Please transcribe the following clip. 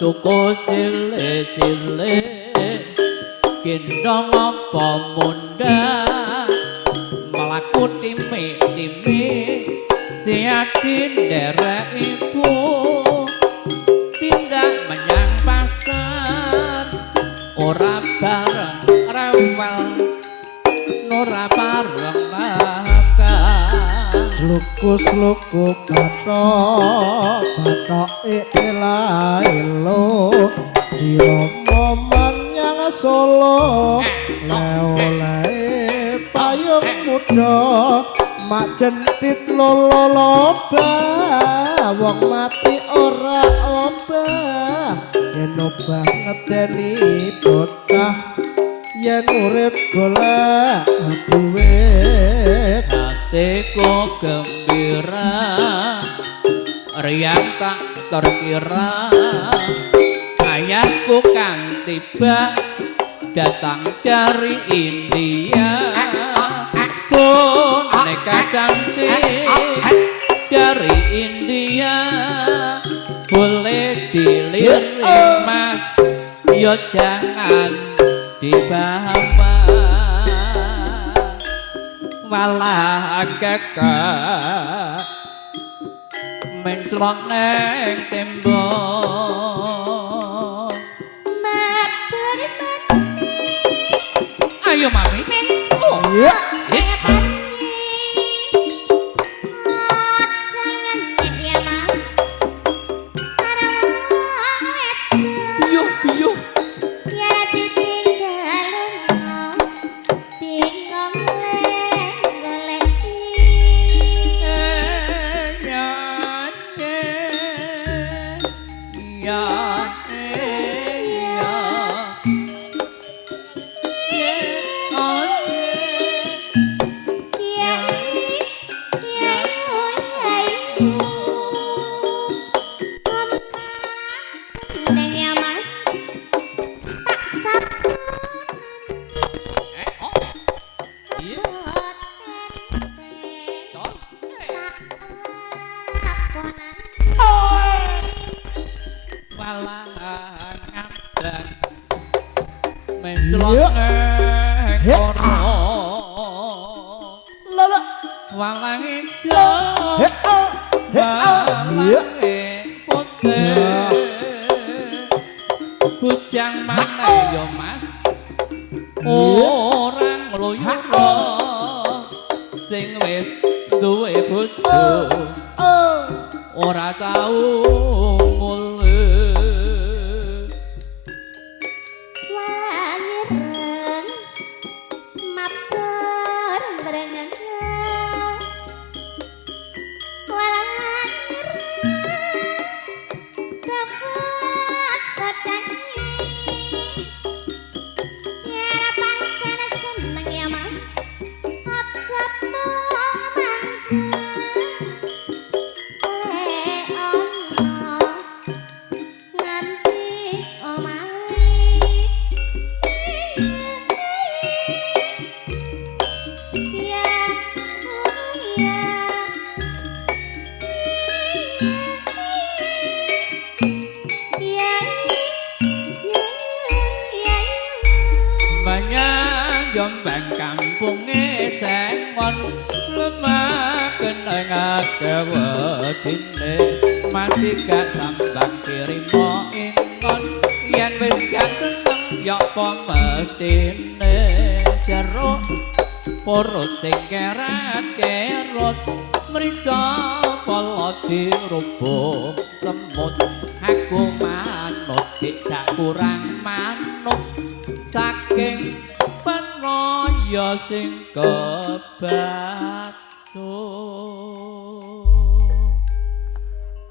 Tuku cilik-cilik gendong apa munda mlaku timik-timik siadin derek ibu tindak menyang pasar ora bareng rewel ora bareng makan sluku-sluku batok ela-elo sira momanyang Solo le-ole payung muda mak jentit lolo loba wong mati ora obah yen obah ngedeni bocah yen urip golek duit hatiku gembira riang tak terkira ayahku kang tiba datang dari India boneka cantik dari India boleh dilirik mas yo jangan dibawa malah kekak menclok neng tembok ayo mami iya bujang mana yo mas orang ngluyuro sing wis duwe bojo ora tau mule walireng mabur ndrengeng walireng tepus sedang Jombang kampunge sengon lemah kenang gawe dine mati gak sambang kirimo ingon yen wis gak seneng ya apa mestine jeruk perut sing kerot mrica pala dirubung semut aku manut tidak kurang manut saking penaya sing kebatun